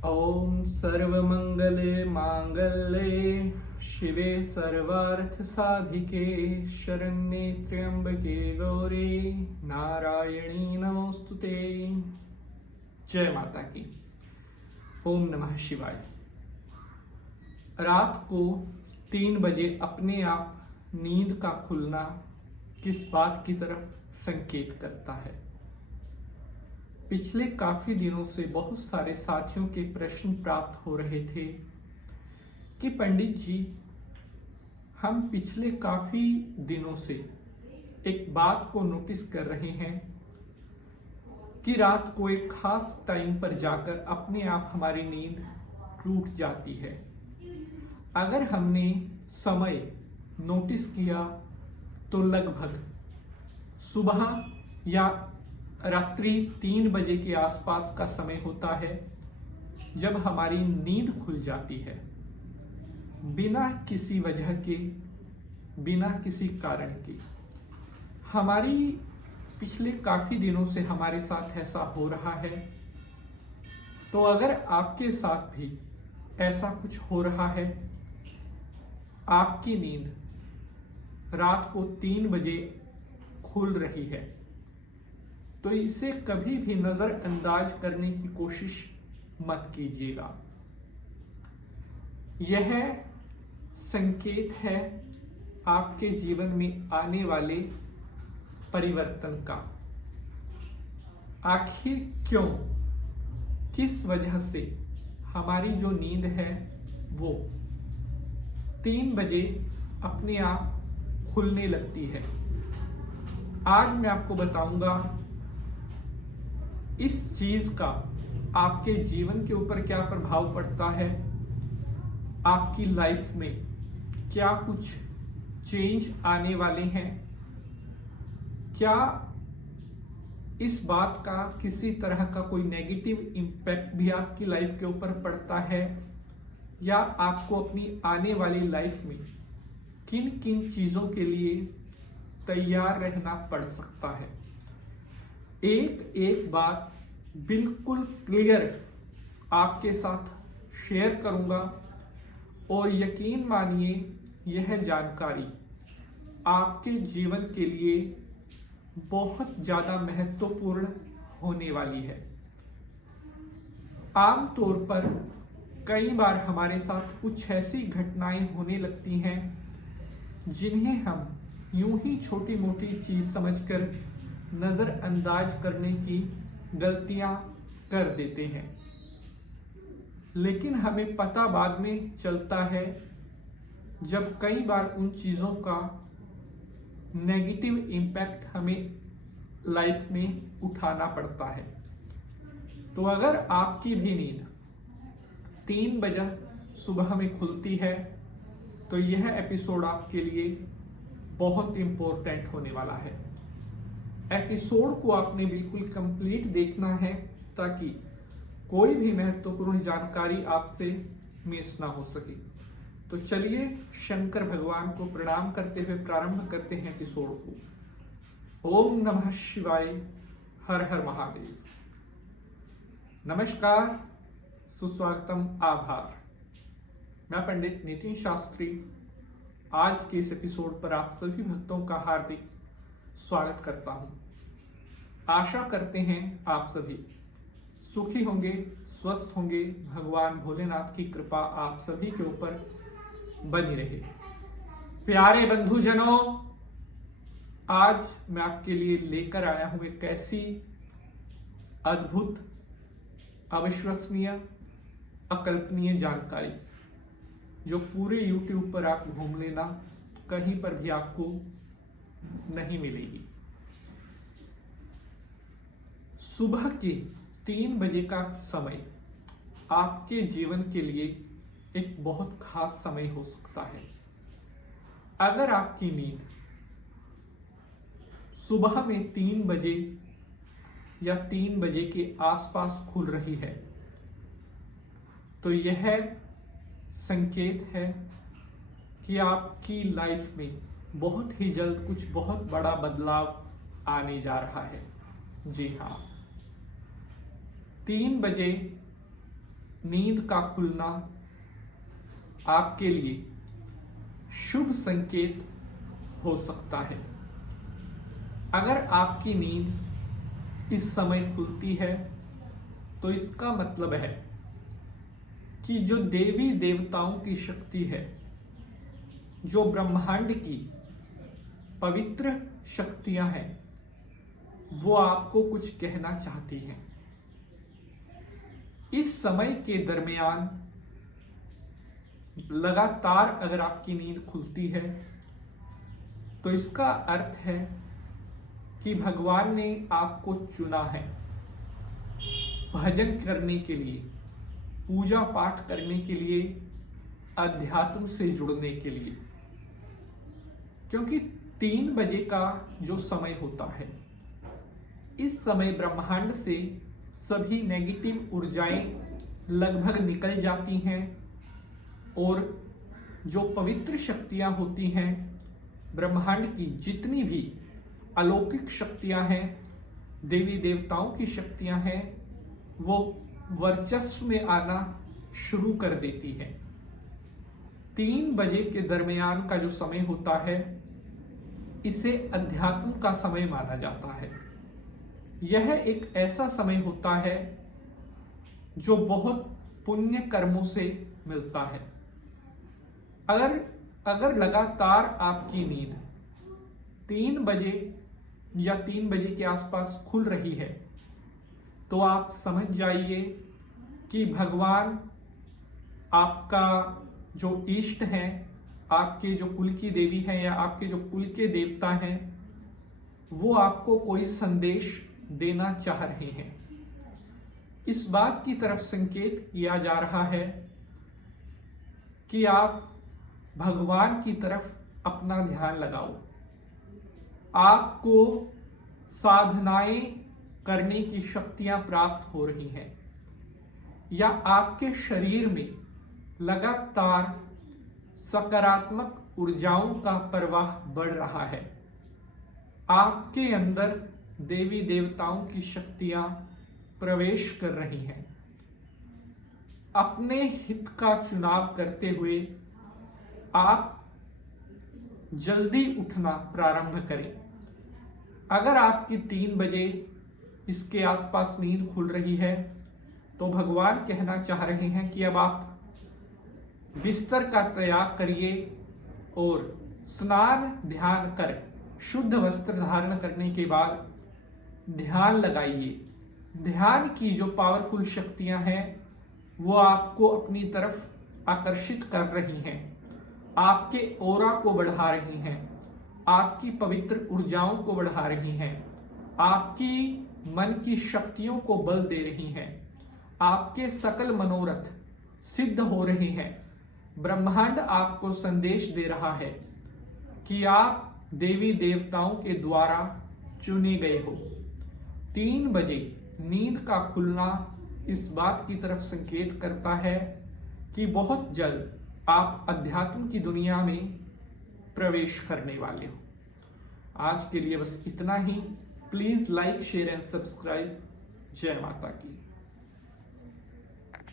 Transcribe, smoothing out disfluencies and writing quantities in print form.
ओम सर्वमंगले मांगल्ये शिवे सर्वार्थ साधिके शरण्ये त्र्यंबके गौरी नारायणी नमोस्तुते। जय माता की। ओम नमः शिवाय। रात को 3 बजे अपने आप नींद का खुलना किस बात की तरफ संकेत करता है? पिछले काफी दिनों से बहुत सारे साथियों के प्रश्न प्राप्त हो रहे थे कि पंडित जी, हम पिछले काफी दिनों से एक बात को नोटिस कर रहे हैं कि रात को एक खास टाइम पर जाकर अपने आप हमारी नींद टूट जाती है। अगर हमने समय नोटिस किया तो लगभग सुबह या रात्रि 3 बजे के आसपास का समय होता है जब हमारी नींद खुल जाती है, बिना किसी वजह के, बिना किसी कारण के। हमारी पिछले काफी दिनों से हमारे साथ ऐसा हो रहा है। तो अगर आपके साथ भी ऐसा कुछ हो रहा है, आपकी नींद रात को 3 बजे खुल रही है, तो इसे कभी भी नजरअंदाज करने की कोशिश मत कीजिएगा। यह संकेत है आपके जीवन में आने वाले परिवर्तन का। आखिर क्यों, किस वजह से हमारी जो नींद है वो 3 बजे अपने आप खुलने लगती है? आज मैं आपको बताऊंगा इस चीज का आपके जीवन के ऊपर क्या प्रभाव पड़ता है, आपकी लाइफ में क्या कुछ चेंज आने वाले हैं, क्या इस बात का किसी तरह का कोई नेगेटिव इम्पैक्ट भी आपकी लाइफ के ऊपर पड़ता है, या आपको अपनी आने वाली लाइफ में किन किन चीजों के लिए तैयार रहना पड़ सकता है। एक एक बात बिल्कुल क्लियर आपके साथ शेयर करूंगा, और यकीन मानिए यह जानकारी आपके जीवन के लिए बहुत ज्यादा महत्वपूर्ण होने वाली है। आमतौर पर कई बार हमारे साथ कुछ ऐसी घटनाएं होने लगती हैं जिन्हें हम यूं ही छोटी मोटी चीज समझकर नजरअंदाज करने की गलतियां कर देते हैं, लेकिन हमें पता बाद में चलता है जब कई बार उन चीजों का नेगेटिव इम्पैक्ट हमें लाइफ में उठाना पड़ता है। तो अगर आपकी भी नींद 3 बजे सुबह में खुलती है तो यह एपिसोड आपके लिए बहुत इंपॉर्टेंट होने वाला है। एपिसोड को आपने बिल्कुल कंप्लीट देखना है ताकि कोई भी महत्वपूर्ण जानकारी आपसे मिस ना हो सके। तो चलिए शंकर भगवान को प्रणाम करते हुए प्रारंभ करते हैं एपिसोड को। ओम नमः शिवाय, हर हर महादेव। नमस्कार, सुस्वागतम, आभार। मैं पंडित नितिन शास्त्री आज के इस एपिसोड पर आप सभी भक्तों का हार्दिक स्वागत करता हूं। आशा करते हैं आप सभी सुखी होंगे, स्वस्थ होंगे। भगवान भोलेनाथ की कृपा आप सभी के ऊपर बनी रहे। प्यारे बंधुजनों, आज मैं आपके लिए लेकर आया हूं एक ऐसी अद्भुत, अविश्वसनीय, अकल्पनीय जानकारी जो पूरे YouTube पर आप घूम लेना, कहीं पर भी आपको नहीं मिलेगी। सुबह के 3 बजे का समय आपके जीवन के लिए एक बहुत खास समय हो सकता है। अगर आपकी नींद सुबह में 3 बजे या 3 बजे के आसपास खुल रही है, तो यह संकेत है कि आपकी लाइफ में बहुत ही जल्द कुछ बहुत बड़ा बदलाव आने जा रहा है। जी हाँ, 3 बजे नींद का खुलना आपके लिए शुभ संकेत हो सकता है। अगर आपकी नींद इस समय खुलती है तो इसका मतलब है कि जो देवी देवताओं की शक्ति है, जो ब्रह्मांड की पवित्र शक्तियां हैं, वो आपको कुछ कहना चाहती हैं। इस समय के दरमियान लगातार अगर आपकी नींद खुलती है तो इसका अर्थ है कि भगवान ने आपको चुना है भजन करने के लिए, पूजा पाठ करने के लिए, अध्यात्म से जुड़ने के लिए। क्योंकि 3 बजे का जो समय होता है, इस समय ब्रह्मांड से सभी नेगेटिव ऊर्जाएं लगभग निकल जाती हैं और जो पवित्र शक्तियां होती हैं, ब्रह्मांड की जितनी भी अलौकिक शक्तियां हैं, देवी देवताओं की शक्तियां हैं, वो वर्चस्व में आना शुरू कर देती है। 3 बजे के दरमियान का जो समय होता है, इसे अध्यात्म का समय माना जाता है। यह एक ऐसा समय होता है जो बहुत पुण्य कर्मों से मिलता है। अगर लगातार आपकी नींद 3 बजे या 3 बजे के आसपास खुल रही है तो आप समझ जाइए कि भगवान, आपका जो इष्ट है, आपके जो कुल की देवी है या आपके जो कुल के देवता हैं, वो आपको कोई संदेश देना चाह रहे हैं। इस बात की तरफ संकेत किया जा रहा है कि आप भगवान की तरफ अपना ध्यान लगाओ। आपको साधनाएं करने की शक्तियां प्राप्त हो रही हैं या आपके शरीर में लगातार सकारात्मक ऊर्जाओं का प्रवाह बढ़ रहा है। आपके अंदर देवी देवताओं की शक्तियां प्रवेश कर रही हैं। अपने हित का चुनाव करते हुए आप जल्दी उठना प्रारंभ करें। अगर आपकी 3 बजे इसके आसपास नींद खुल रही है तो भगवान कहना चाह रहे हैं कि अब आप बिस्तर का त्याग करिए और स्नान ध्यान कर शुद्ध वस्त्र धारण करने के बाद ध्यान लगाइए। ध्यान की जो पावरफुल शक्तियां हैं वो आपको अपनी तरफ आकर्षित कर रही हैं, आपके ऑरा को बढ़ा रही हैं, आपकी पवित्र ऊर्जाओं को बढ़ा रही हैं, आपकी मन की शक्तियों को बल दे रही हैं, आपके सकल मनोरथ सिद्ध हो रहे हैं। ब्रह्मांड आपको संदेश दे रहा है कि आप देवी देवताओं के द्वारा चुने गए हो। 3 बजे नींद का खुलना इस बात की तरफ संकेत करता है कि बहुत जल्द आप अध्यात्म की दुनिया में प्रवेश करने वाले हो। आज के लिए बस इतना ही। Please like, share and subscribe. जय माता की।